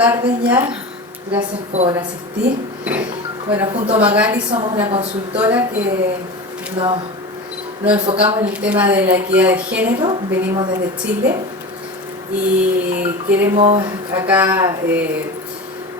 tardes ya, gracias por asistir. Bueno, junto a Magali somos una consultora que nos enfocamos en el tema de la equidad de género, venimos desde Chile y queremos acá,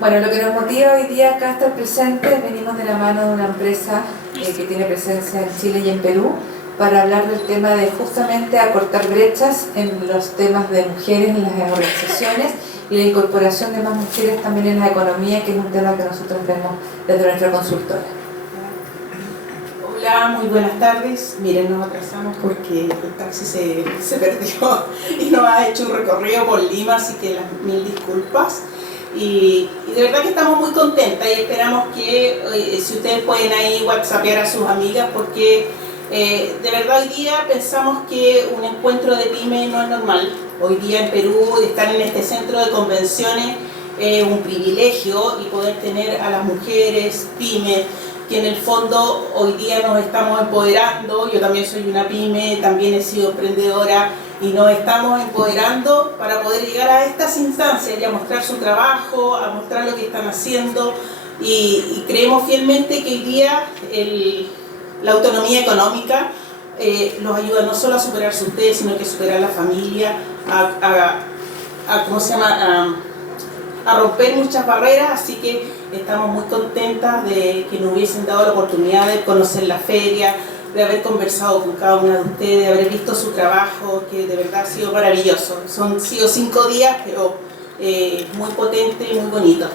bueno, lo que nos motiva hoy día acá a estar presentes, venimos de la mano de una empresa que tiene presencia en Chile y en Perú, para hablar del tema de justamente acortar brechas en los temas de mujeres en las organizaciones y la incorporación de más mujeres también en la economía, que es un tema que nosotros vemos desde nuestra consultora. Hola, muy buenas tardes. Miren, nos atrasamos porque el taxi se perdió y nos ha hecho un recorrido por Lima, así que las mil disculpas. Y de verdad que estamos muy contentas y esperamos que si ustedes pueden ahí whatsappear a sus amigas, porque de verdad hoy día pensamos que un encuentro de pyme no es normal. Hoy día en Perú estar en este centro de convenciones es un privilegio, y poder tener a las mujeres pyme que en el fondo hoy día nos estamos empoderando. Yo también soy una pyme, también he sido emprendedora, y nos estamos empoderando para poder llegar a estas instancias y a mostrar su trabajo, a mostrar lo que están haciendo, y creemos fielmente que hoy día la autonomía económica los ayuda no solo a superarse ustedes, sino que a superar la familia, a romper muchas barreras. Así que estamos muy contentas de que nos hubiesen dado la oportunidad de conocer la feria, de haber conversado con cada una de ustedes, de haber visto su trabajo, que de verdad ha sido maravilloso. Han sido 5 días, pero muy potente y muy bonito.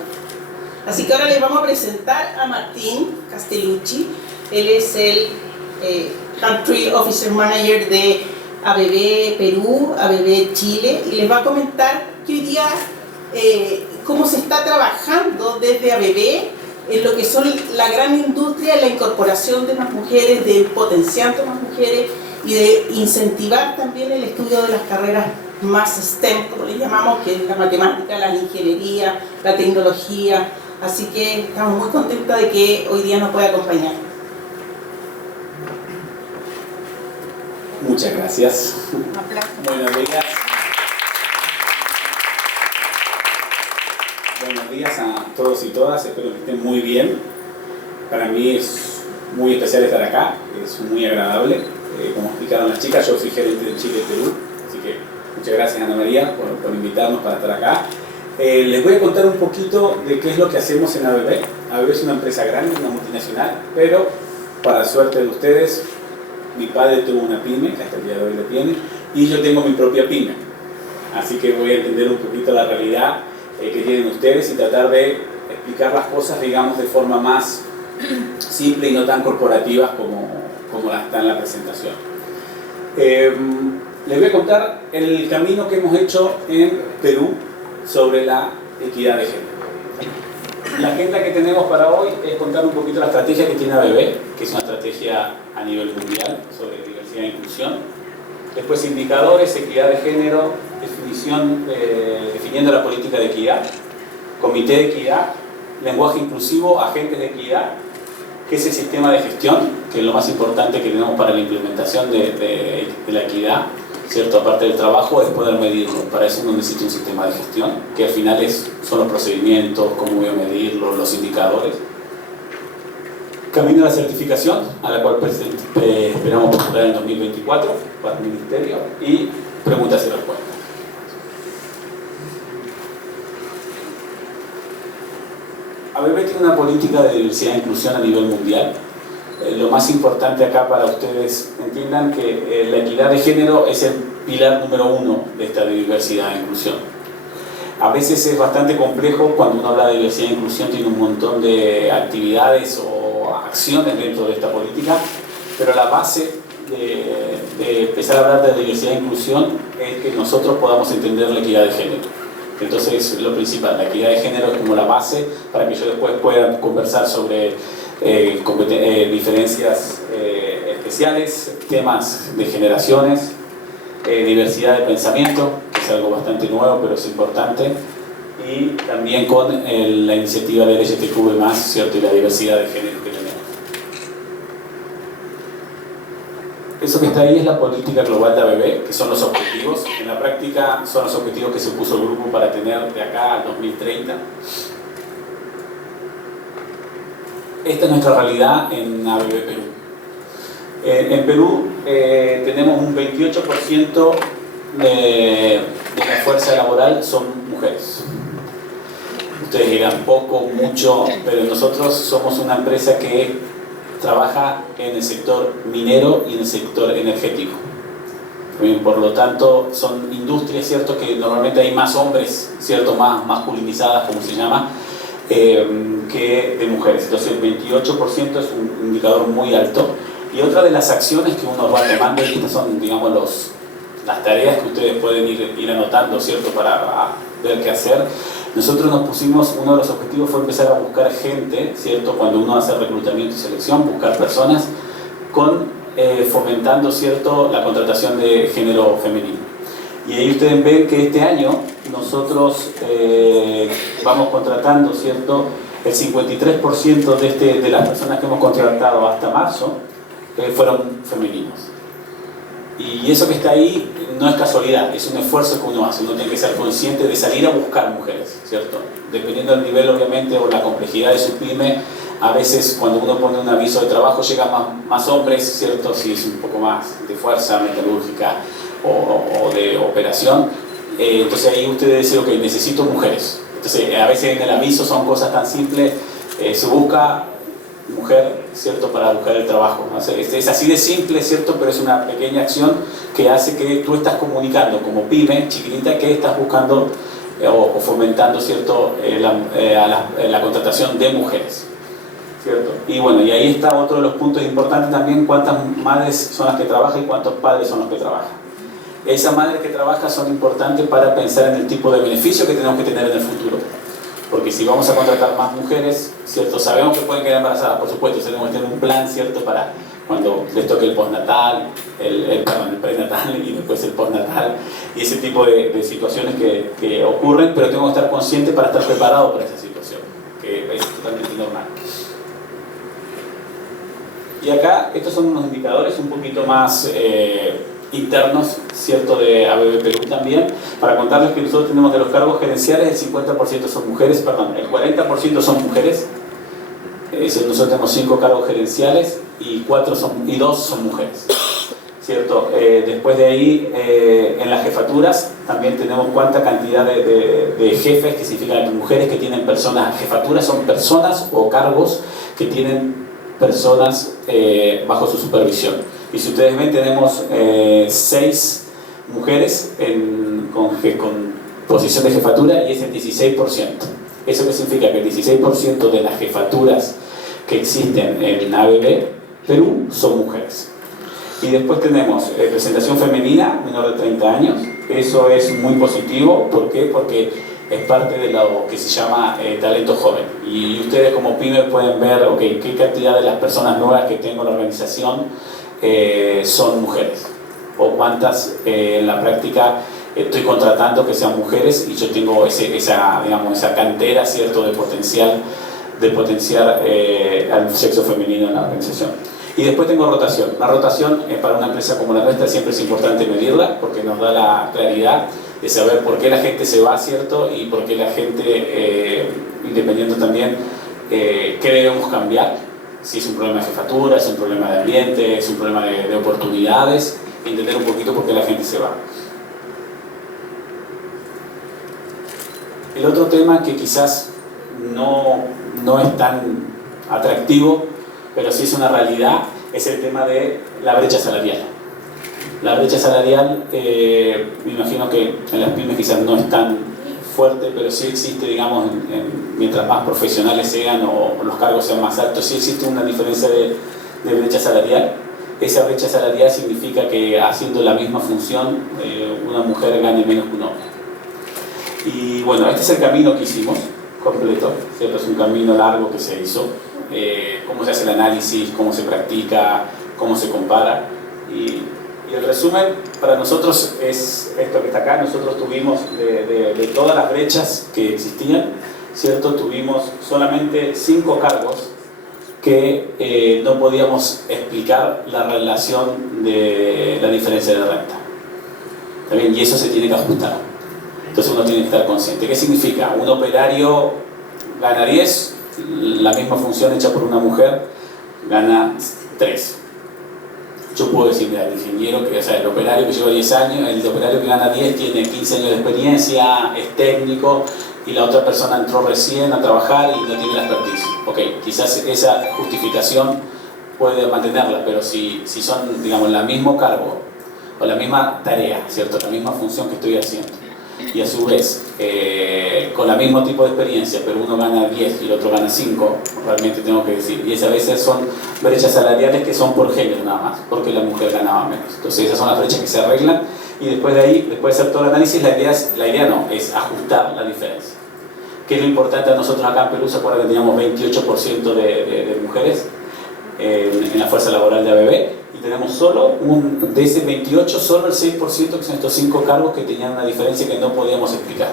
Así que ahora les vamos a presentar a Martín Castellucci. Él es el Country Officer Manager de ABB Perú, ABB Chile, y les va a comentar que hoy día cómo se está trabajando desde ABB en lo que son la gran industria, la incorporación de más mujeres, de potenciar a más mujeres y de incentivar también el estudio de las carreras más STEM, como le llamamos, que es la matemática, la ingeniería, la tecnología. Así que estamos muy contentos de que hoy día nos pueda acompañar. Muchas gracias. Un aplauso. Buenos días. Buenos días a todos y todas, espero que estén muy bien. Para mí es muy especial estar acá, es muy agradable. Como explicaron las chicas, yo soy gerente de Chile y Perú, así que muchas gracias, Ana María, por invitarnos para estar acá. Les voy a contar un poquito de qué es lo que hacemos en ABB. ABB es una empresa grande, una multinacional, pero para suerte de ustedes, mi padre tuvo una pyme, que hasta el día de hoy la tiene, y yo tengo mi propia pyme. Así que voy a entender un poquito la realidad que tienen ustedes y tratar de explicar las cosas, digamos, de forma más simple y no tan corporativas como está en la presentación. Les voy a contar el camino que hemos hecho en Perú sobre la equidad de género. La agenda que tenemos para hoy es contar un poquito la estrategia que tiene ABB, que es una estrategia a nivel mundial sobre diversidad e inclusión. Después indicadores, equidad de género, definiendo la política de equidad, comité de equidad, lenguaje inclusivo, agentes de equidad, qué es el sistema de gestión, que es lo más importante que tenemos para la implementación de la equidad, ¿cierto? Aparte del trabajo, es poder medirlo. Para eso uno necesita un sistema de gestión, que al final son los procedimientos, cómo voy a medirlo, los indicadores. Camino a la certificación, a la cual esperamos postular en 2024 para el Ministerio, y preguntas y respuestas. ABB tiene una política de diversidad e inclusión a nivel mundial. Lo más importante acá para ustedes entiendan que la equidad de género es el pilar número 1 de esta diversidad e inclusión. A veces es bastante complejo cuando uno habla de diversidad e inclusión, tiene un montón de actividades o acciones dentro de esta política, pero la base de empezar a hablar de diversidad e inclusión es que nosotros podamos entender la equidad de género. Entonces, lo principal, la equidad de género es como la base para que yo después pueda conversar sobre diferencias especiales, temas de generaciones, diversidad de pensamiento, que es algo bastante nuevo pero es importante, y también con la iniciativa de LGTB+, ¿cierto? Y la diversidad de género que tenemos. Eso que está ahí es la política global de ABB, que son los objetivos. En la práctica son los objetivos que se puso el grupo para tener de acá al 2030. Esta es nuestra realidad en ABB Perú. En Perú tenemos un 28% de la fuerza laboral son mujeres. Ustedes dirán poco, mucho, pero nosotros somos una empresa que trabaja en el sector minero y en el sector energético. Por lo tanto, son industrias, ¿cierto?, que normalmente hay más hombres, ¿cierto?, más masculinizadas, como se llama, que de mujeres. Entonces, el 28% es un indicador muy alto. Y otra de las acciones que uno va tomando, y estas son, digamos, las tareas que ustedes pueden ir anotando, ¿cierto?, para ver qué hacer. Nosotros nos pusimos, uno de los objetivos fue empezar a buscar gente, ¿cierto?, cuando uno hace reclutamiento y selección, buscar personas fomentando, ¿cierto?, la contratación de género femenino. Y ahí ustedes ven que este año nosotros vamos contratando, ¿cierto?, el 53% de las personas que hemos contratado hasta marzo fueron femeninos. Y eso que está ahí no es casualidad, es un esfuerzo que uno hace. Uno tiene que ser consciente de salir a buscar mujeres, ¿cierto? Dependiendo del nivel, obviamente, o la complejidad de su pyme, a veces cuando uno pone un aviso de trabajo llegan más hombres, ¿cierto? Si es un poco más de fuerza metalúrgica o de operación. Entonces ahí ustedes dicen, ok, necesito mujeres. Entonces a veces en el aviso son cosas tan simples, se busca mujer, ¿cierto?, para buscar el trabajo. O sea, es así de simple, ¿cierto?, pero es una pequeña acción que hace que tú estás comunicando como pyme chiquitita que estás buscando o fomentando, ¿cierto?, la contratación de mujeres, ¿cierto? Y bueno, y ahí está otro de los puntos importantes también, cuántas madres son las que trabajan y cuántos padres son los que trabajan. Esas madres que trabajan son importantes para pensar en el tipo de beneficio que tenemos que tener en el futuro. Porque si vamos a contratar más mujeres, ¿cierto?, sabemos que pueden quedar embarazadas, por supuesto, tenemos que tener un plan, ¿cierto?, para cuando les toque el postnatal, el prenatal y después el postnatal, y ese tipo de situaciones que ocurren, pero tengo que estar consciente para estar preparado para esa situación, que es totalmente normal. Y acá, estos son unos indicadores un poquito más internos, ¿cierto?, de ABB Perú también, para contarles que nosotros tenemos de los cargos gerenciales el 50% son mujeres, perdón, el 40% son mujeres. Nosotros tenemos 5 cargos gerenciales y 2 son mujeres, ¿cierto? Después de ahí, en las jefaturas también tenemos cuánta cantidad de jefes, que significan mujeres que tienen personas. Jefaturas son personas o cargos que tienen personas bajo su supervisión. Y si ustedes ven, tenemos 6 mujeres con posición de jefatura y es el 16%. ¿Eso qué significa? Que el 16% de las jefaturas que existen en ABB Perú son mujeres. Y después tenemos representación femenina menor de 30 años. Eso es muy positivo. ¿Por qué? Porque es parte de lo que se llama talento joven. Y ustedes como pyme pueden ver, ok, qué cantidad de las personas nuevas que tengo en la organización son mujeres. O cuántas en la práctica estoy contratando que sean mujeres y yo tengo esa cantera, ¿cierto?, de potenciar al sexo femenino en la organización. Y después tengo rotación. La rotación para una empresa como la nuestra siempre es importante medirla porque nos da la claridad de saber por qué la gente se va, ¿cierto?, y por qué la gente, dependiendo también qué debemos cambiar, si es un problema de jefatura, es un problema de ambiente, es un problema de oportunidades, entender un poquito por qué la gente se va. El otro tema que quizás no es tan atractivo, pero sí es una realidad, es el tema de la brecha salarial. La brecha salarial, me imagino que en las pymes quizás no es tan fuerte, pero sí existe, digamos, mientras más profesionales sean o los cargos sean más altos, sí existe una diferencia de brecha salarial. Esa brecha salarial significa que haciendo la misma función, una mujer gane menos que un hombre. Y bueno, este es el camino que hicimos, completo, ¿cierto? Es un camino largo que se hizo. Cómo se hace el análisis, cómo se practica, cómo se compara. Y el resumen para nosotros es esto que está acá. Nosotros tuvimos de todas las brechas que existían, ¿cierto? Tuvimos solamente 5 cargos que no podíamos explicar la relación de la diferencia de renta. ¿Está bien? Y eso se tiene que ajustar. Entonces uno tiene que estar consciente. ¿Qué significa? Un operario gana 10, la misma función hecha por una mujer gana 3. Yo puedo decir, mira, el ingeniero, o sea, el operario que lleva 10 años, el operario que gana 10 tiene 15 años de experiencia, es técnico, y la otra persona entró recién a trabajar y no tiene la expertise. Ok, quizás esa justificación puede mantenerla, pero si son, digamos, el mismo cargo o la misma tarea, ¿cierto? La misma función que estoy haciendo, y a su vez con el mismo tipo de experiencia, pero uno gana 10 y el otro gana 5, realmente tengo que decir, y esas veces son brechas salariales que son por género nada más, porque la mujer ganaba menos. Entonces esas son las brechas que se arreglan, y después de ahí, después de hacer todo el análisis, la idea no, es ajustar la diferencia. ¿Qué es lo importante a nosotros acá en Perú? ¿Se acuerdan que teníamos 28% de mujeres en la fuerza laboral de ABB? Y tenemos solo, de ese 28, solo el 6%, que son estos 5 cargos que tenían una diferencia que no podíamos explicar,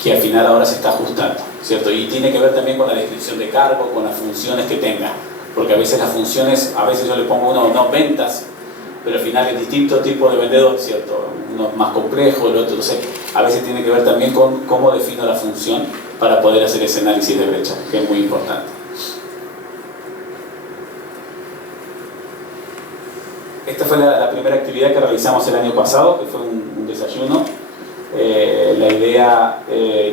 que al final ahora se está ajustando, ¿cierto? Y tiene que ver también con la descripción de cargo, con las funciones que tenga, porque a veces las funciones, a veces yo le pongo no ventas, pero al final es distinto tipo de vendedor, ¿cierto? Uno es más complejo, el otro, entonces a veces tiene que ver también con cómo defino la función para poder hacer ese análisis de brecha, que es muy importante. Esta fue la primera actividad que realizamos el año pasado, que fue un desayuno. La idea,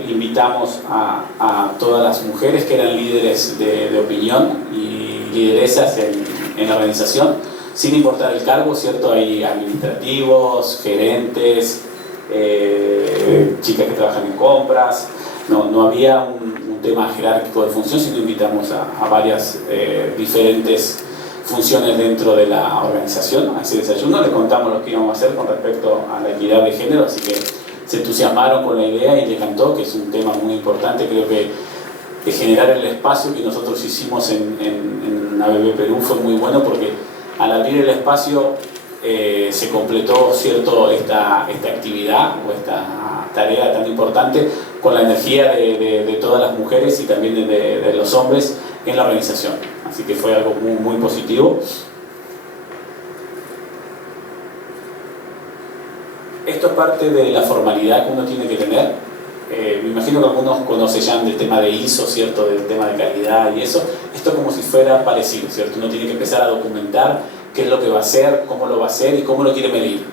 invitamos a todas las mujeres que eran líderes de opinión y lideresas en la organización, sin importar el cargo, ¿cierto? Hay administrativos, gerentes, chicas que trabajan en compras. No había un tema jerárquico de función, sino invitamos a varias diferentes funciones dentro de la organización a ese desayuno. Les contamos lo que íbamos a hacer con respecto a la equidad de género, así que se entusiasmaron con la idea y les encantó, que es un tema muy importante. Creo que generar el espacio que nosotros hicimos en ABB Perú fue muy bueno, porque al abrir el espacio se completó, ¿cierto?, esta actividad o esta tarea tan importante con la energía de todas las mujeres y también de los hombres en la organización. Así que fue algo muy, muy positivo. Esto es parte de la formalidad que uno tiene que tener. Me imagino que algunos conocen ya del tema de ISO, ¿cierto?, del tema de calidad y eso. Esto es como si fuera parecido, ¿cierto? Uno tiene que empezar a documentar qué es lo que va a hacer, cómo lo va a hacer y cómo lo quiere medir,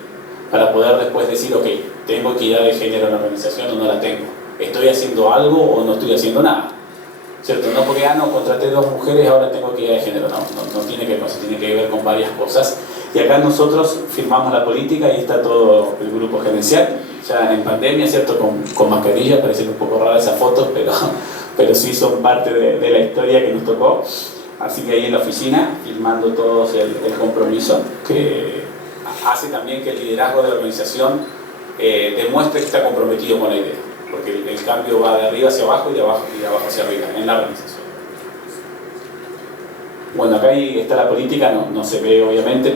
para poder después decir, ok, ¿tengo equidad de género en la organización o no la tengo? ¿Estoy haciendo algo o no estoy haciendo nada? ¿Cierto? No porque contraté 2 mujeres, ahora tengo equidad de género. No tiene que ver, tiene que ver con varias cosas. Y acá nosotros firmamos la política y está todo el grupo gerencial, ya en pandemia, ¿cierto?, con mascarilla. Parecen un poco raras esas fotos, pero sí son parte de la historia que nos tocó. Así que ahí en la oficina, firmando todos el compromiso, que hace también que el liderazgo de la organización demuestre que está comprometido con la idea, porque el cambio va de arriba hacia abajo y de abajo hacia arriba en la organización. Bueno, acá ahí está la política, no se ve obviamente,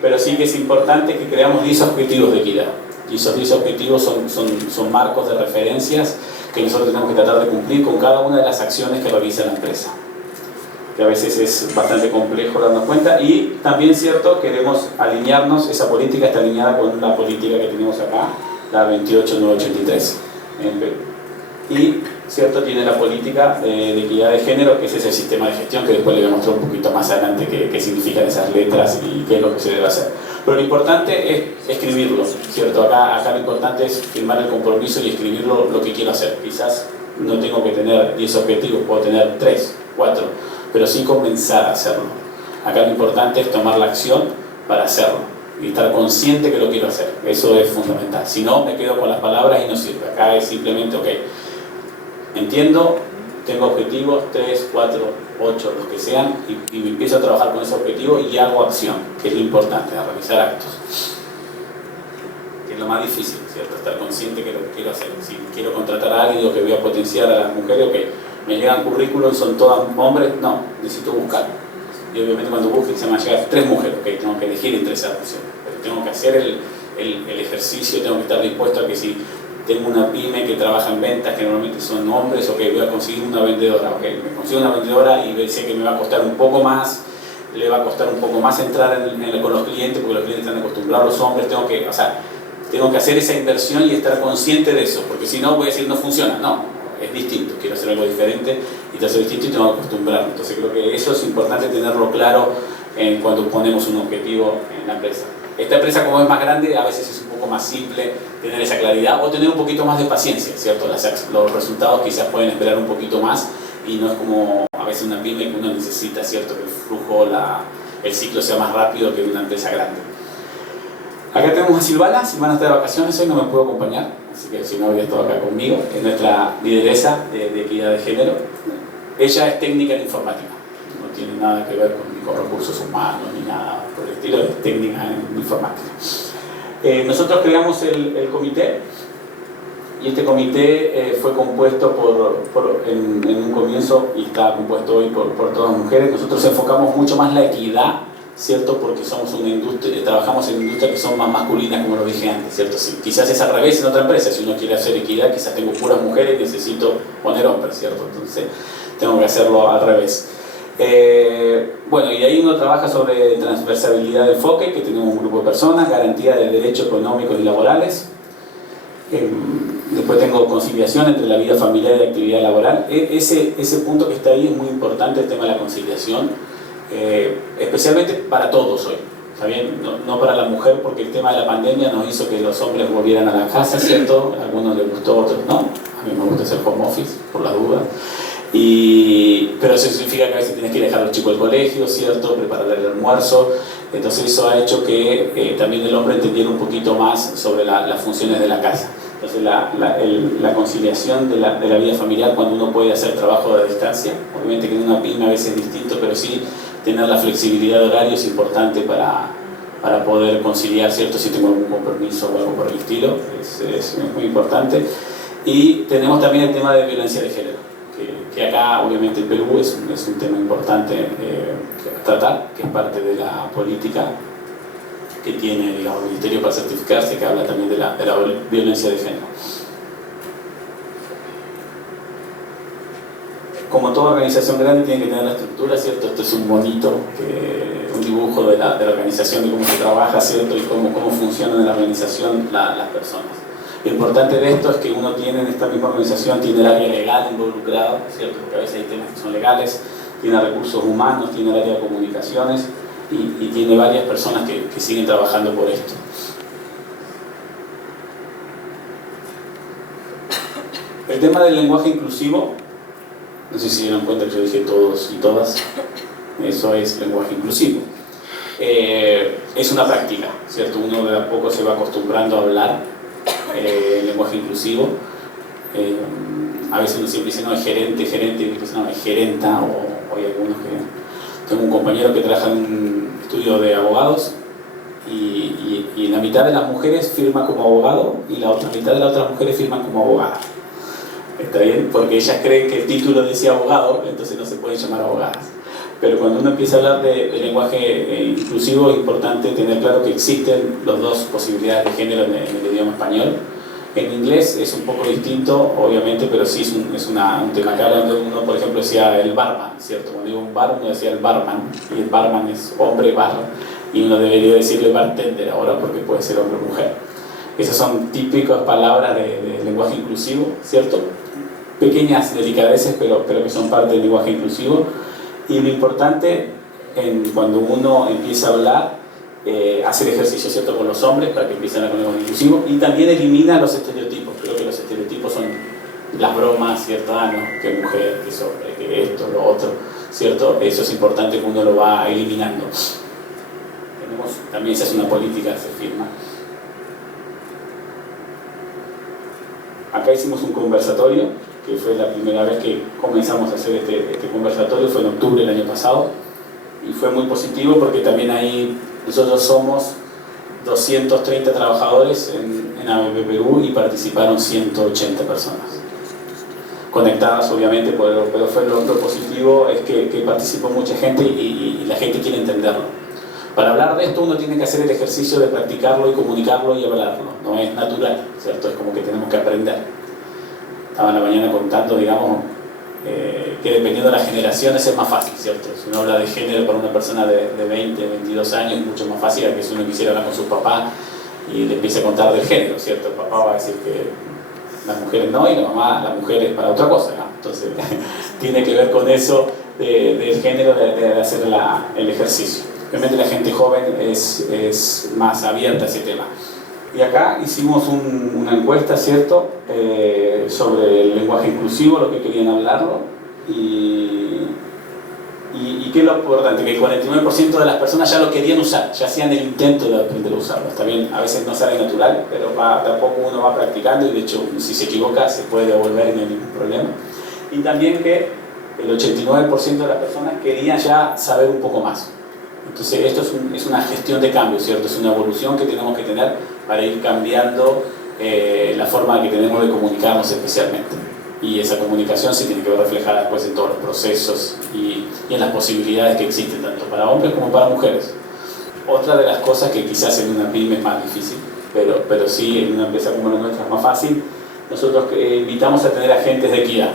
pero sí que es importante que creamos 10 objetivos de equidad. Y esos 10 objetivos son marcos de referencias que nosotros tenemos que tratar de cumplir con cada una de las acciones que realiza la empresa, que a veces es bastante complejo darnos cuenta. Y también, cierto, queremos alinearnos, esa política está alineada con la política que tenemos acá, la 28983 en Perú. Y, cierto, tiene la política de equidad de género, que es ese sistema de gestión que después le voy a mostrar un poquito más adelante qué significan esas letras y qué es lo que se debe hacer. Pero lo importante es escribirlo, ¿cierto? Acá lo importante es firmar el compromiso y escribirlo lo que quiero hacer. Quizás no tengo que tener 10 objetivos, puedo tener 3, 4, pero sí comenzar a hacerlo. Acá lo importante es tomar la acción para hacerlo y estar consciente que lo quiero hacer. Eso es fundamental. Si no, me quedo con las palabras y no sirve. Acá es simplemente, ok, entiendo, tengo objetivos, 3, 4, 8, los que sean, y empiezo a trabajar con ese objetivo y hago acción, que es lo importante, a realizar actos. Que es lo más difícil, ¿cierto? Estar consciente que lo que quiero hacer. Si quiero contratar a alguien o que voy a potenciar a las mujeres, ok, me llegan currículums, son todas hombres, no, necesito buscar. Y obviamente cuando busque se me van a llegar 3 mujeres, ok, tengo que elegir entre esas opciones. Pero tengo que hacer el ejercicio, tengo que estar dispuesto a que si tengo una pyme que trabaja en ventas, que normalmente son hombres, ok, voy a conseguir una vendedora, ok, me consigo una vendedora y sé que me va a costar un poco más, le va a costar un poco más entrar con los clientes, porque los clientes están acostumbrados a los hombres, tengo que hacer esa inversión y estar consciente de eso, porque si no voy a decir no funciona, no, es distinto, quiero hacer algo diferente y te hace distinto y tengo que acostumbrarme. Entonces creo que eso es importante tenerlo claro cuando ponemos un objetivo en la empresa. Esta empresa, como es más grande, a veces es un poco más simple tener esa claridad o tener un poquito más de paciencia, ¿cierto? Los resultados quizás pueden esperar un poquito más y no es como a veces una pyme que uno necesita, ¿cierto? Que el flujo, el ciclo sea más rápido que en una empresa grande. Acá tenemos a Silvana. Silvana está de vacaciones, hoy no me pudo acompañar, así que si no había estado acá conmigo, es nuestra lideresa de equidad de género. Ella es técnica en informática, no tiene nada que ver con recursos humanos ni nada por el estilo, es técnica en informática. Nosotros creamos el comité y este comité fue compuesto en un comienzo y está compuesto hoy por todas mujeres. Nosotros enfocamos mucho más la equidad, ¿cierto? Porque somos una industria, trabajamos en industrias que son más masculinas, como lo dije antes, ¿cierto? Si, quizás es al revés en otra empresa, si uno quiere hacer equidad, quizás tengo puras mujeres y necesito poner hombres, ¿cierto? Entonces tengo que hacerlo al revés. Bueno, y ahí uno trabaja sobre transversabilidad de enfoque, que tenemos un grupo de personas, garantía de derechos económicos y laborales. Después tengo conciliación entre la vida familiar y la actividad laboral. Ese punto que está ahí es muy importante, el tema de la conciliación, especialmente para todos hoy. ¿Está bien? No para la mujer, porque el tema de la pandemia nos hizo que los hombres volvieran a la casa, ¿cierto? A algunos les gustó, a otros no. A mí me gusta hacer home office, por la duda. Pero eso significa que a veces tienes que dejar a los chicos al colegio, ¿cierto? Preparar el almuerzo. Entonces eso ha hecho que también el hombre entendiera un poquito más sobre las funciones de la casa. Entonces la conciliación de la vida familiar cuando uno puede hacer trabajo a distancia, obviamente que en una pyme a veces es distinto, pero sí tener la flexibilidad de horario es importante para poder conciliar, ¿cierto? Si tengo algún compromiso o algo por el estilo, es muy importante. Y tenemos también el tema de violencia de género, que acá obviamente en Perú es un tema importante tratar, que es parte de la política que tiene, digamos, el Ministerio para certificarse, que habla también de la violencia de género. Como toda organización grande tiene que tener la estructura, ¿cierto? Esto es un bonito, un dibujo de la organización, de cómo se trabaja, ¿cierto? Y cómo funcionan en la organización las personas. Lo importante de esto es que uno tiene en esta misma organización, tiene el área legal involucrado, ¿cierto? Porque a veces hay temas que son legales, tiene recursos humanos, tiene el área de comunicaciones y tiene varias personas que siguen trabajando por esto. El tema del lenguaje inclusivo, no sé si se dieron cuenta que yo dije todos y todas, eso es lenguaje inclusivo. Es una práctica, ¿cierto? Uno de a poco se va acostumbrando a hablar lenguaje inclusivo. A veces uno siempre dice, no, es gerente, y después no, es gerenta, o hay algunos que... Tengo un compañero que trabaja en un estudio de abogados y la mitad de las mujeres firma como abogado y la otra mitad de las otras mujeres firman como abogada. ¿Está bien? Porque ellas creen que el título decía abogado, entonces no se pueden llamar abogadas. Pero cuando uno empieza a hablar de lenguaje inclusivo es importante tener claro que existen las dos posibilidades de género en el idioma español. En inglés es un poco distinto, obviamente, pero sí es un tema que habla donde uno, por ejemplo, decía el barman, ¿cierto? Cuando digo un bar, uno decía el barman, y el barman es hombre, bar, y uno debería decirle bartender ahora porque puede ser hombre o mujer. Esas son típicas palabras de lenguaje inclusivo, ¿cierto? Pequeñas delicadeces, pero que son parte del lenguaje inclusivo. Y lo importante cuando uno empieza a hablar, hacer ejercicio, ¿cierto?, con los hombres para que empiecen a hablar con el inclusivo, y también elimina los estereotipos. Creo que los estereotipos son las bromas, ¿cierto? Ah, no, que mujer, que es hombre, que esto, lo otro, ¿cierto? Eso es importante que uno lo va eliminando. También esa es una política, se firma. Acá hicimos un conversatorio, que fue la primera vez que comenzamos a hacer este conversatorio, fue en octubre del año pasado, y fue muy positivo porque también ahí nosotros somos 230 trabajadores en ABP Perú y participaron 180 personas. Conectadas obviamente, pero fue lo positivo es que participó mucha gente y la gente quiere entenderlo. Para hablar de esto uno tiene que hacer el ejercicio de practicarlo y comunicarlo y hablarlo, no es natural, ¿cierto? Es como que tenemos que aprender. Estaba en la mañana contando, digamos, que dependiendo de las generaciones es más fácil, ¿cierto? Si uno habla de género para una persona de 20, 22 años es mucho más fácil que si uno quisiera hablar con su papá y le empiece a contar del género, ¿cierto? El papá va a decir que las mujeres no y la mamá, las mujeres para otra cosa, ¿no? Entonces tiene que ver con eso del género, de hacer el ejercicio. Obviamente la gente joven es más abierta a ese tema. Y acá hicimos una encuesta, ¿cierto? Sobre el lenguaje inclusivo, lo que querían hablarlo. Y qué es lo importante, que el 49% de las personas ya lo querían usar, ya hacían el intento de aprender a usarlo. Está bien, a veces no sale natural, pero tampoco uno va practicando y de hecho si se equivoca se puede devolver y no hay ningún problema. Y también que el 89% de las personas querían ya saber un poco más. Entonces esto es una gestión de cambio, ¿cierto? Es una evolución que tenemos que tener para ir cambiando la forma que tenemos de comunicarnos especialmente. Y esa comunicación se tiene que ver reflejada después en todos los procesos y en las posibilidades que existen tanto para hombres como para mujeres. Otra de las cosas que quizás en una pyme es más difícil, pero sí en una empresa como la nuestra es más fácil, nosotros invitamos a tener agentes de equidad.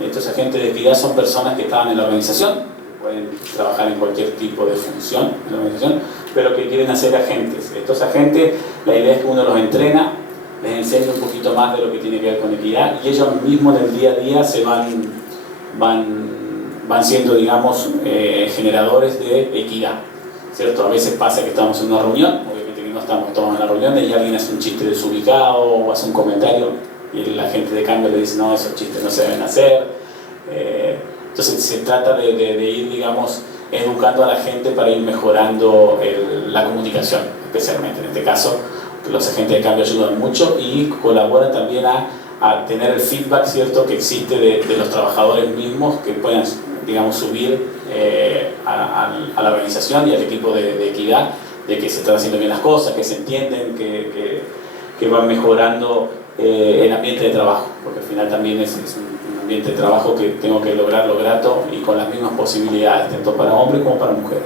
Estos agentes de equidad son personas que estaban en la organización, pueden trabajar en cualquier tipo de función en la organización, pero que quieren hacer agentes. Estos agentes, la idea es que uno los entrena, les enseña un poquito más de lo que tiene que ver con equidad y ellos mismos en el día a día se van siendo, digamos, generadores de equidad, ¿cierto? A veces pasa que estamos en una reunión, obviamente que no estamos todos en la reunión y alguien hace un chiste desubicado o hace un comentario y la gente de cambio le dice no, esos chistes no se deben hacer. Entonces se trata de ir, digamos, educando a la gente para ir mejorando la comunicación, especialmente en este caso. Los agentes de cambio ayudan mucho y colaboran también a tener el feedback, ¿cierto?, que existe de los trabajadores mismos que puedan, digamos, subir a la organización y al equipo de equidad, de que se están haciendo bien las cosas, que se entienden, que van mejorando el ambiente de trabajo, porque al final también es un ambiente de trabajo que tengo que lograrlo grato y con las mismas posibilidades, tanto para hombres como para mujeres.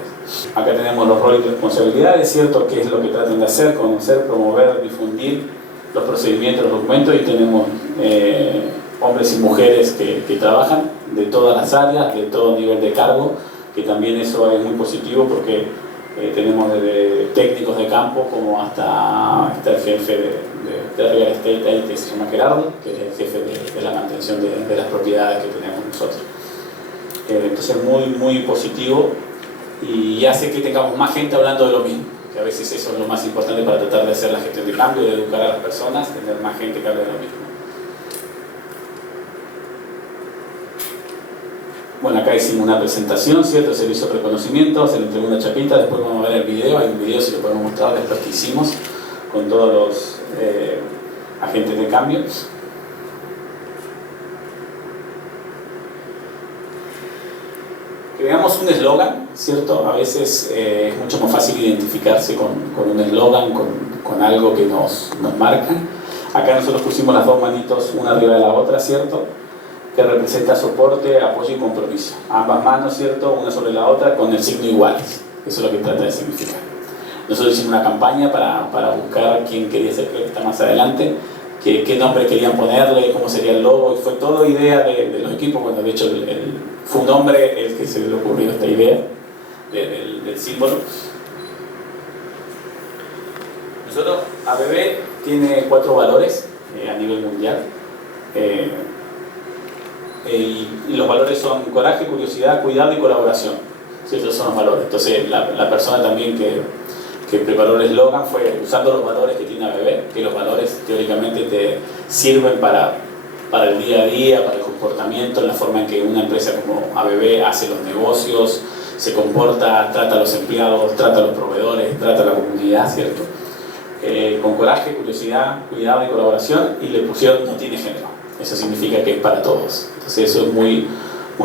Acá tenemos los roles y responsabilidades, ¿cierto?, qué es lo que tratan de hacer, conocer, promover, difundir los procedimientos, los documentos, y tenemos hombres y mujeres que trabajan de todas las áreas, de todo nivel de cargo, que también eso es muy positivo porque tenemos desde técnicos de campo como hasta el jefe de real estate ahí, que se llama Gerardo, que es el jefe de la mantención de las propiedades que tenemos nosotros. Entonces muy positivo y hace que tengamos más gente hablando de lo mismo, que a veces eso es lo más importante para tratar de hacer la gestión de cambio, de educar a las personas, tener más gente que hable de lo mismo. Bueno, acá hicimos una presentación, ¿cierto? Se le hizo reconocimiento, se le entregó una chapita, después vamos a ver el video, hay un video si lo podemos mostrar después que hicimos con todos los agentes de cambio. Creamos un eslogan, ¿cierto? A veces es mucho más fácil identificarse con un eslogan, con algo que nos marca. Acá nosotros pusimos las dos manitos una arriba de la otra, ¿cierto?, que representa soporte, apoyo y compromiso. Ambas manos, ¿cierto?, una sobre la otra con el signo iguales. Eso es lo que trata de significar. Nosotros hicimos una campaña para buscar quién quería ser proyecta más adelante, qué nombre querían ponerle, cómo sería el logo, y fue todo idea de los equipos. Bueno, de hecho fue un hombre el que se le ocurrió esta idea del símbolo. Nosotros, ABB tiene 4 valores a nivel mundial. Y los valores son coraje, curiosidad, cuidado y colaboración. ¿Sí? Esos son los valores. Entonces la persona también que preparó el eslogan fue usando los valores que tiene ABB, que los valores teóricamente te sirven para el día a día, para el comportamiento, la forma en que una empresa como ABB hace los negocios, se comporta, trata a los empleados, trata a los proveedores, trata a la comunidad, ¿cierto? Con coraje, curiosidad, cuidado y colaboración, y le pusieron no tiene género. Eso significa que es para todos. Entonces eso es muy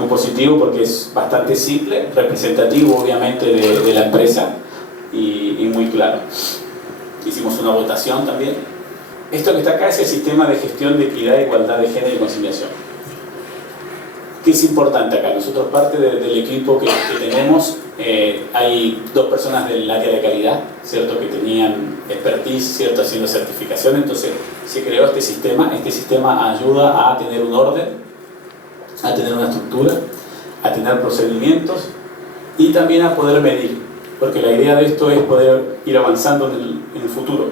positivo porque es bastante simple, representativo obviamente de la empresa y muy claro. Hicimos una votación también. Esto que está acá es el sistema de gestión de equidad, igualdad de género y conciliación. ¿Qué es importante acá? Nosotros parte del equipo que tenemos, hay 2 personas del área de calidad, ¿cierto? Que tenían expertise, ¿cierto? Haciendo certificación, entonces se creó este sistema. Este sistema ayuda a tener un orden, a tener una estructura, a tener procedimientos y también a poder medir, porque la idea de esto es poder ir avanzando en el futuro.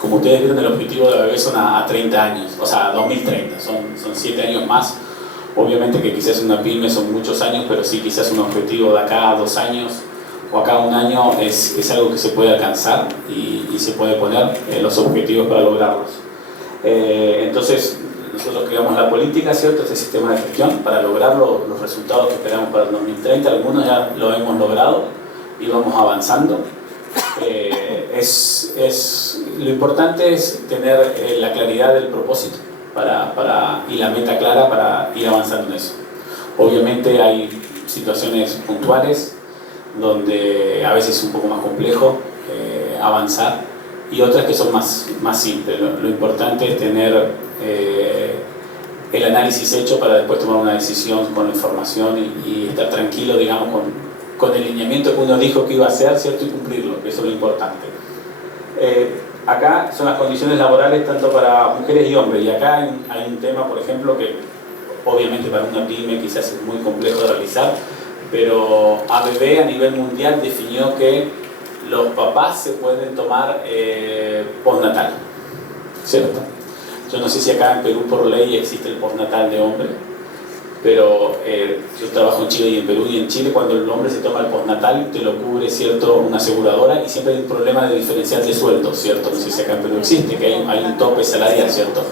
Como ustedes vieron, el objetivo de ABB son a 30 años, o sea, a 2030, son 7 años más. Obviamente que quizás una pyme son muchos años, pero sí quizás un objetivo de acá a 2 años o acá a 1 año es algo que se puede alcanzar y se puede poner los objetivos para lograrlos. Entonces, nosotros creamos la política, ¿cierto? Este sistema de gestión para lograr los resultados que esperamos para el 2030. Algunos ya lo hemos logrado y vamos avanzando. Lo importante es tener la claridad del propósito y la meta clara para ir avanzando en eso. Obviamente hay situaciones puntuales donde a veces es un poco más complejo avanzar y otras que son más simples. Lo importante es tener el análisis hecho para después tomar una decisión con la información y estar tranquilo, digamos, con el lineamiento que uno dijo que iba a hacer, ¿cierto? Y cumplirlo, que eso es lo importante. Acá son las condiciones laborales tanto para mujeres y hombres, y acá hay un tema, por ejemplo, que obviamente para una pyme quizás es muy complejo de realizar, pero ABB a nivel mundial definió que los papás se pueden tomar postnatal, ¿cierto? Yo no sé si acá en Perú por ley existe el postnatal de hombre, pero yo trabajo en Chile y en Perú, y en Chile cuando el hombre se toma el postnatal te lo cubre, ¿cierto?, una aseguradora, y siempre hay un problema de diferencial de sueldos, ¿cierto? No sé si acá en Perú existe, que hay un tope salarial, ¿cierto?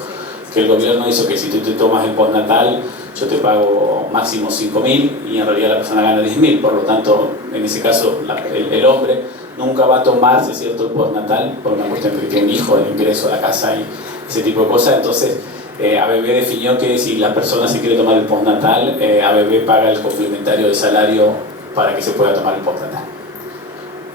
Que el gobierno hizo que si tú te tomas el postnatal yo te pago máximo 5.000 y en realidad la persona gana 10.000, por lo tanto en ese caso el hombre nunca va a tomarse, ¿cierto?, el postnatal por una cuestión de que tiene un hijo, el ingreso a la casa y ese tipo de cosas. Entonces ABB definió que si la persona se quiere tomar el postnatal, ABB paga el complementario de salario para que se pueda tomar el postnatal.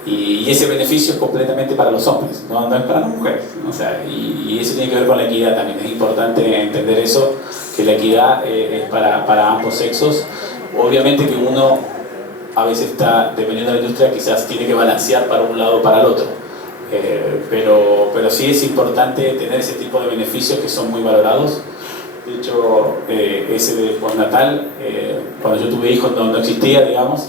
Y ese beneficio es completamente para los hombres, no es para las mujeres. O sea, y eso tiene que ver con la equidad también. Es importante entender eso, que la equidad es para ambos sexos. Obviamente que uno a veces está, dependiendo de la industria, quizás tiene que balancear para un lado o para el otro. Pero sí es importante tener ese tipo de beneficios que son muy valorados. De hecho, ese de postnatal, cuando yo tuve hijos no existía, digamos,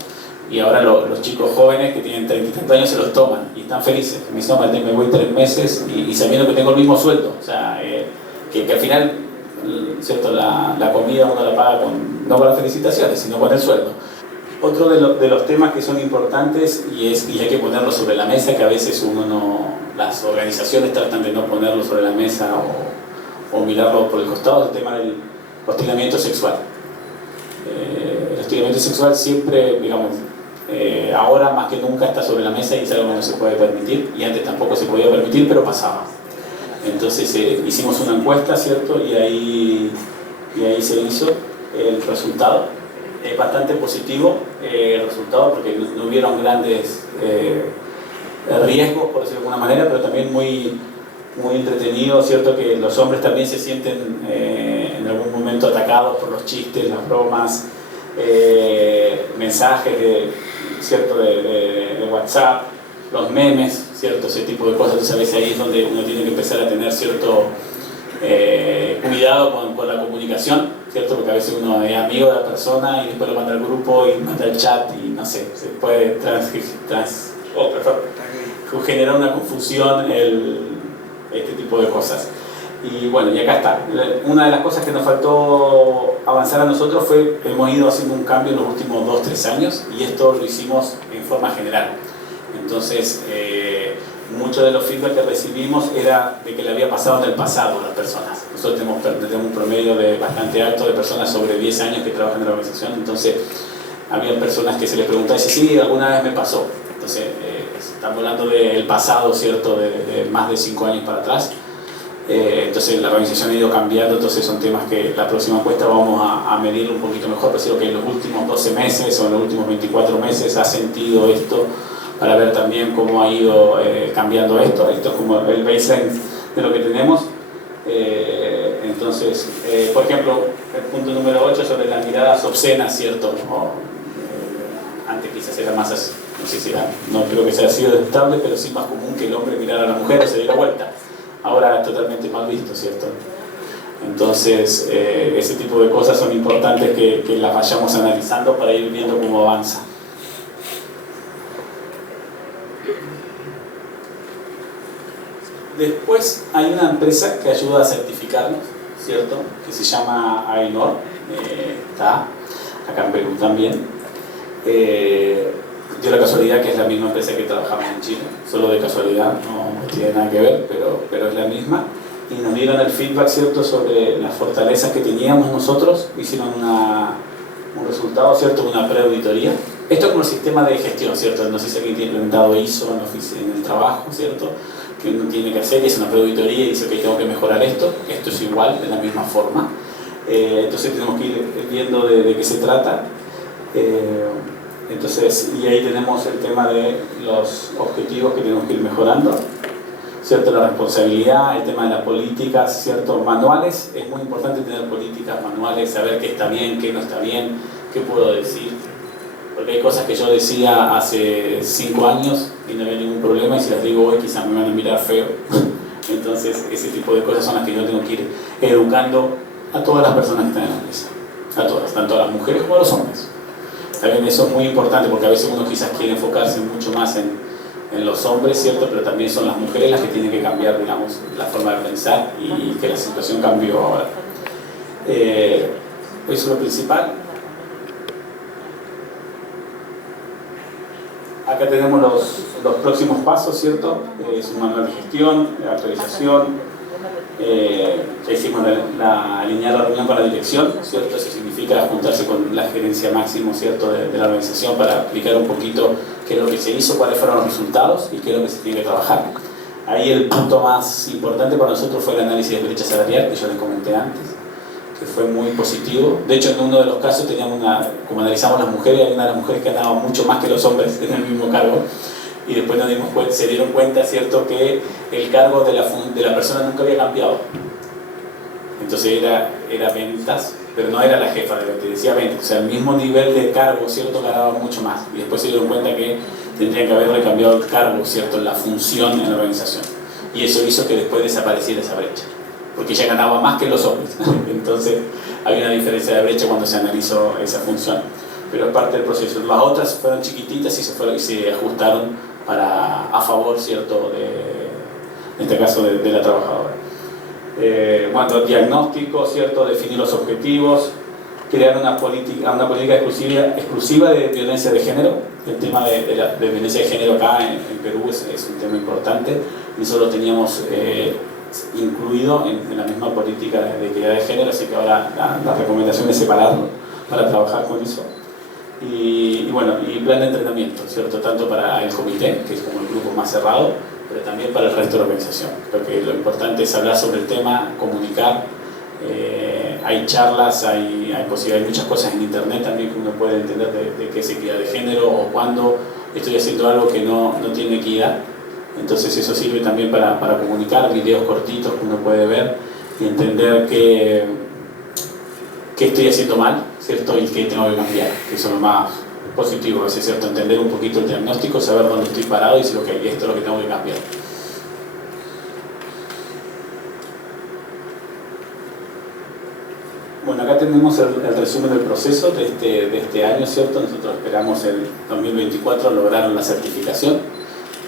y ahora los chicos jóvenes que tienen 30 y 30 años se los toman y están felices. Me dicen, me voy 3 meses y sabiendo que tengo el mismo sueldo. O sea, que al final, ¿cierto?, la comida uno la paga no con las felicitaciones, sino con el sueldo. Otro de los temas que son importantes y hay que ponerlo sobre la mesa, que a veces las organizaciones tratan de no ponerlo sobre la mesa o mirarlo por el costado, es el tema del hostigamiento sexual. El hostigamiento sexual siempre, digamos, ahora más que nunca está sobre la mesa y es algo que no se puede permitir, y antes tampoco se podía permitir, pero pasaba. Entonces hicimos una encuesta, ¿cierto? Y ahí se hizo el resultado. Es bastante positivo el resultado porque no hubieron grandes riesgos, por decirlo de alguna manera, pero también muy entretenido, ¿cierto? Que los hombres también se sienten en algún momento atacados por los chistes, las bromas, mensajes ¿cierto? De WhatsApp, los memes, ¿cierto? Ese tipo de cosas. Entonces a veces ahí es donde uno tiene que empezar a tener cierto cuidado con la comunicación, ¿cierto? Porque a veces uno es amigo de la persona y después lo manda al grupo y manda al chat y no sé, se puede generar una confusión este tipo de cosas. Y bueno, y acá está. Una de las cosas que nos faltó avanzar a nosotros hemos ido haciendo un cambio en los últimos 2-3 años, y esto lo hicimos en forma general. Entonces, mucho de los feedback que recibimos era de que le había pasado en el pasado a las personas. Nosotros tenemos un promedio bastante alto de personas sobre 10 años que trabajan en la organización, entonces había personas que se les preguntaba y decían, sí, alguna vez me pasó. Entonces, estamos hablando del pasado, ¿cierto? De más de 5 años para atrás. Entonces la organización ha ido cambiando, entonces son temas que la próxima encuesta vamos a medir un poquito mejor, pero que en los últimos 12 meses o en los últimos 24 meses ha sentido esto, para ver también cómo ha ido cambiando esto. Esto es como el baseline de lo que tenemos. Entonces, por ejemplo, el punto número 8 sobre las miradas obscenas, ¿cierto? Antes quizás era más así, no sé si era, no creo que sea así de estable, pero sí más común que el hombre mirara a la mujer o se diera vuelta. Ahora es totalmente mal visto, ¿cierto? Entonces, ese tipo de cosas son importantes que las vayamos analizando para ir viendo cómo avanza. Después hay una empresa que ayuda a certificarnos, ¿cierto? Que se llama AENOR, está acá en Perú también. Dio la casualidad que es la misma empresa que trabajamos en Chile, solo de casualidad, no tiene nada que ver, pero es la misma. Y nos dieron el feedback, ¿cierto?, sobre las fortalezas que teníamos nosotros. Hicieron un resultado, ¿cierto?, una preauditoría. Esto es como el sistema de gestión, ¿cierto? No sé si alguien tiene implementado ISO en el trabajo, ¿cierto?, que uno tiene que hacer, y es una preauditoría y dice que tengo que mejorar esto es igual, de la misma forma. Entonces tenemos que ir viendo de qué se trata. Entonces, y ahí tenemos el tema de los objetivos que tenemos que ir mejorando, ¿cierto? La responsabilidad, el tema de las políticas, ¿cierto? Manuales, es muy importante tener políticas manuales, saber qué está bien, qué no está bien, qué puedo decir, porque hay cosas que yo decía hace 5 años y no había ningún problema, y si las digo hoy quizás me van a mirar feo. Entonces, ese tipo de cosas son las que yo tengo que ir educando a todas las personas que están en la empresa, a todas, tanto a las mujeres como a los hombres. También eso es muy importante, porque a veces uno quizás quiere enfocarse mucho más en los hombres, ¿cierto? Pero también son las mujeres las que tienen que cambiar, digamos, la forma de pensar, y que la situación cambió ahora. Eso es lo principal. Acá tenemos los próximos pasos, ¿cierto? Es un manual de gestión, de actualización. Ya hicimos alinear la reunión con la dirección, ¿cierto? Eso significa juntarse con la gerencia máximo, ¿cierto?, de la organización, para explicar un poquito qué es lo que se hizo, cuáles fueron los resultados y qué es lo que se tiene que trabajar. Ahí el punto más importante para nosotros fue el análisis de brecha salarial, que yo les comenté antes, que fue muy positivo. De hecho, en uno de los casos teníamos como analizamos las mujeres, hay una de las mujeres que ganaba mucho más que los hombres en el mismo cargo, y después se dieron cuenta, ¿cierto?, que el cargo de la persona nunca había cambiado. Entonces era ventas, pero no era la jefa de ventas, decía ventas, o sea, el mismo nivel de cargo, ¿cierto?, ganaba mucho más, y después se dieron cuenta que tendrían que haberle cambiado el cargo, ¿cierto?, la función en la organización, y eso hizo que después desapareciera esa brecha, porque ella ganaba más que los hombres. Entonces había una diferencia de brecha cuando se analizó esa función, pero es parte del proceso. Las otras fueron chiquititas y se ajustaron a favor, ¿cierto?, en este caso de la trabajadora. Bueno, diagnóstico, ¿cierto?, definir los objetivos, crear una política exclusiva de violencia de género. El tema de violencia de género acá en Perú es un tema importante, y eso lo teníamos incluido en la misma política de equidad de género, así que ahora la recomendación es separarlo para trabajar con eso. Y bueno, y plan de entrenamiento, ¿cierto?, tanto para el comité, que es como el grupo más cerrado, pero también para el resto de la organización, porque lo importante es hablar sobre el tema, comunicar. Hay charlas, hay posibilidades, hay muchas cosas en internet también que uno puede entender de qué es equidad de género, o cuando estoy haciendo algo que no tiene equidad. Entonces eso sirve también para comunicar, videos cortitos que uno puede ver y entender qué estoy haciendo mal, ¿cierto?, y qué tengo que cambiar, que eso es lo más positivo, es cierto, entender un poquito el diagnóstico, saber dónde estoy parado y decir, ok, esto es lo que tengo que cambiar. Bueno, acá tenemos el resumen del proceso de este año, ¿cierto? Nosotros esperamos el 2024 lograr la certificación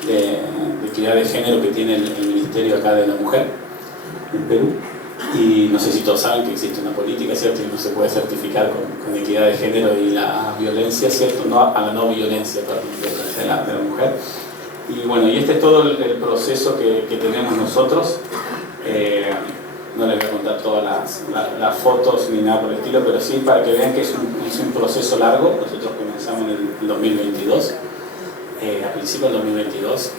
de equidad de género que tiene el Ministerio acá de la Mujer en Perú. Y no sé si todos saben que existe una política, ¿cierto?, y no se puede certificar con equidad de género y la violencia, ¿cierto?, a la no violencia, de la mujer. Y bueno, y este es todo el proceso que tenemos nosotros. No les voy a contar todas las fotos ni nada por el estilo, pero sí para que vean que es un proceso largo. Nosotros comenzamos en el 2022, a principios del 2022,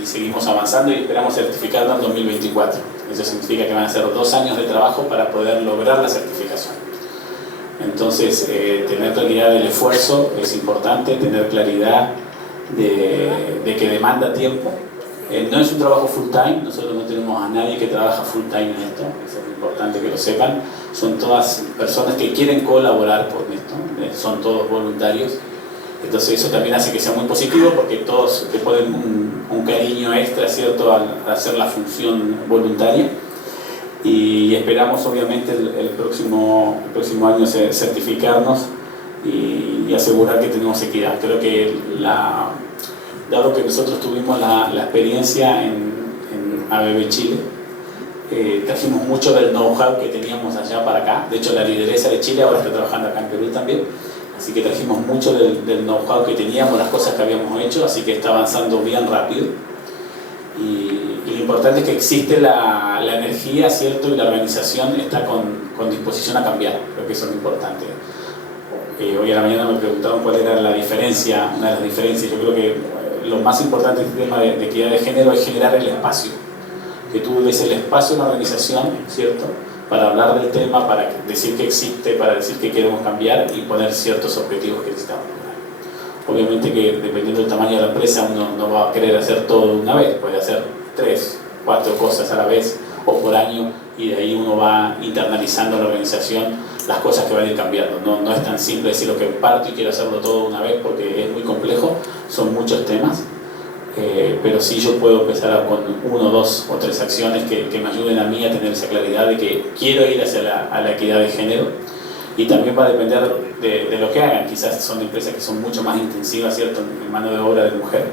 y seguimos avanzando y esperamos certificarlo en 2024. Eso significa que van a ser 2 años de trabajo para poder lograr la certificación. Entonces, tener claridad del esfuerzo es importante, tener claridad de que demanda tiempo, No es un trabajo full time, nosotros no tenemos a nadie que trabaja full time en esto, eso es importante que lo sepan. Son todas personas que quieren colaborar con esto, son todos voluntarios. Entonces eso también hace que sea muy positivo porque todos te ponen un cariño extra, ¿cierto?, al hacer la función voluntaria. Y esperamos obviamente el próximo año certificarnos y asegurar que tenemos equidad. Creo que dado que nosotros tuvimos la experiencia en ABB Chile, trajimos mucho del know-how que teníamos allá para acá. De hecho, la lideresa de Chile ahora está trabajando acá en Perú también. Así que trajimos mucho del know-how que teníamos, las cosas que habíamos hecho, así que está avanzando bien rápido. Y lo importante es que existe la energía, ¿cierto? Y la organización está con disposición a cambiar. Creo que eso es lo importante. Hoy a la mañana me preguntaron cuál era la diferencia, una de las diferencias. Yo creo que lo más importante del tema de equidad de género es generar el espacio. Que tú des el espacio en la organización, ¿cierto?, para hablar del tema, para decir que existe, para decir que queremos cambiar y poner ciertos objetivos que necesitamos lograr. Obviamente que dependiendo del tamaño de la empresa uno no va a querer hacer todo de una vez, puede hacer 3, 4 cosas a la vez o por año y de ahí uno va internalizando en la organización las cosas que van a ir cambiando. No es tan simple decir lo que parto y quiero hacerlo todo de una vez porque es muy complejo, son muchos temas. Pero sí yo puedo empezar con 1, 2 o 3 acciones que me ayuden a mí a tener esa claridad de que quiero ir hacia la equidad de género, y también va a depender de lo que hagan. Quizás son empresas que son mucho más intensivas, ¿cierto?, en mano de obra de mujer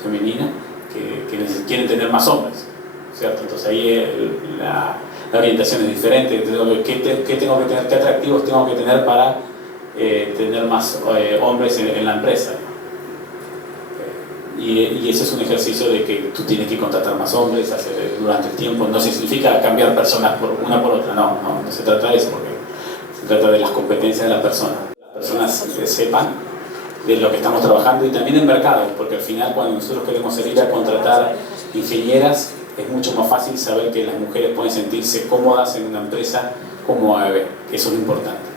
femenina, que quieren tener más hombres, ¿cierto? Entonces ahí la orientación es diferente. ¿Qué tengo que tener, qué atractivos tengo que tener para tener más hombres en la empresa? Y ese es un ejercicio de que tú tienes que contratar más hombres durante el tiempo. No significa cambiar personas una por otra, no se trata de eso, porque se trata de las competencias de la persona. Las personas sepan de lo que estamos trabajando y también en mercado, porque al final cuando nosotros queremos salir a contratar ingenieras es mucho más fácil saber que las mujeres pueden sentirse cómodas en una empresa como ABB, que eso es lo importante.